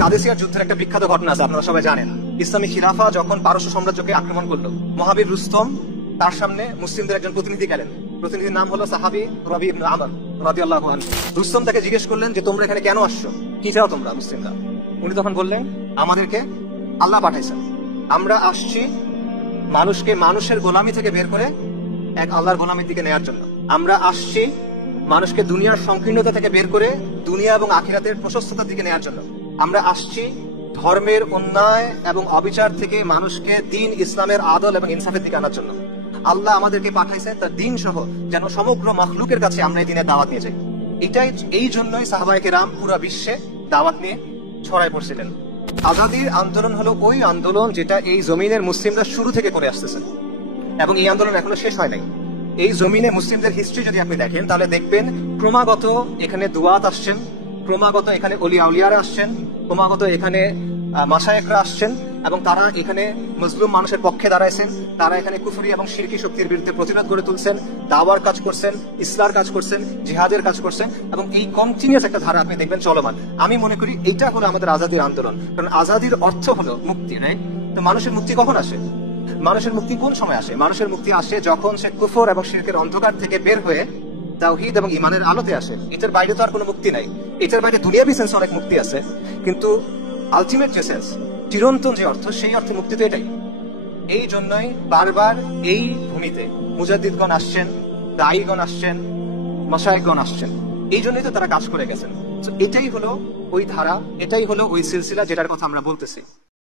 কাদেসিয়ার যুদ্ধের একটা বিখ্যাত ঘটনা আছে, আপনারা সবাই জানেন। ইসলামী খিলাফা যখন পারস্য সাম্রাজ্যকে আক্রমণ করলো, মহাবীর রুস্তম তার সামনে মুসলিমদের একজন প্রতিনিধি গেলেন। প্রতিনিধির নাম হলো সাহাবী রবি ইবনে আমর রাদিয়াল্লাহু আনহু। রুস্তম তাকে জিজ্ঞেস করলেন যে তোমরা এখানে কেন আসছো, কি চাও তোমরা মুসলিমরা? উনি তখন বললেন, আমাদেরকে আল্লাহ পাঠাইছেন, আমরা আসছি মানুষকে মানুষের গোলামি থেকে বের করে এক আল্লাহর গোলামির দিকে নেওয়ার জন্য। আমরা আসছি মানুষকে দুনিয়ার সংকীর্ণতা থেকে বের করে দুনিয়া এবং আখিরাতের প্রশস্ততার দিকে নেওয়ার জন্য। আমরা আসছি ধর্মের অন্যায় এবং অবিচার থেকে মানুষকে দ্বীন ইসলামের আদল এবং ইনসাফের দিকে আনার জন্য। আল্লাহ আমাদেরকে পাঠাইছেন তার দ্বীন সহ, যেন সমগ্র মাখলুকের কাছে আমরা এই দিনের দাওয়াত নিয়ে যাই। এই জন্যই সাহাবায়ে কেরাম পুরো বিশ্বে দাওয়াত নিয়ে ছড়ায় পড়ছিলেন। আজাদির আন্দোলন হলো ওই আন্দোলন যেটা এই জমিনের মুসলিমরা শুরু থেকে করে আসতেছেন, এবং এই আন্দোলন এখনো শেষ হয় নাই। এই জমিনে মুসলিমদের হিস্ট্রি যদি আপনি দেখেন তাহলে দেখবেন ক্রমাগত এখানে দুয়াত আসছেন, ক্রমাগত এখানে ওলিয়া উলিয়ারা আসছেন, ক্রমাগত এখানে মাশায়েখরা আসছেন, এবং তারা এখানে মুসলিম মানুষের পক্ষে দাঁড়াইছেন। তারা এখানে কুফরি এবং শিরকি শক্তির বিরুদ্ধে প্রতিরোধ গড়ে তুলছেন, দাওয়ার কাজ করছেন, ইসলার কাজ করছেন, জিহাদের কাজ করছেন, এবং এই কন্টিনিউয়াস একটা ধারা আপনি দেখবেন চলমান। আমি মনে করি এইটা হলো আমাদের আজাদির আন্দোলন, কারণ আজাদির অর্থ হলো মুক্তি, রাইট? তো মানুষের মুক্তি কখন আসে? মানুষের মুক্তি কোন সময় আসে? মানুষের মুক্তি আসে যখন সে কুফর এবং শিরকের অন্ধকার থেকে বের হয়ে তাওহীদ এবং ঈমানের আলোতে আসে। এটার বাইরে তো আর কোনো মুক্তি নাই। এটার বাইরে দুনিয়াবি সেন্স অনেক মুক্তি আছে, কিন্তু আলটিমেট যে সেন্স, চিরন্তন যে অর্থ, সেই অর্থে মুক্তি তো এটাই। এই জন্যই বারবার এই ভূমিতে মুজাদ্দিদগণ আসছেন, দায়ীগণ আসছেন, মাশায়েখগণ আসছেন। এই জন্যই তো তারা কাজ করে গেছেন। এটাই হলো ওই ধারা, এটাই হলো ওই সিলসিলা যেটার কথা আমরা বলতেছি।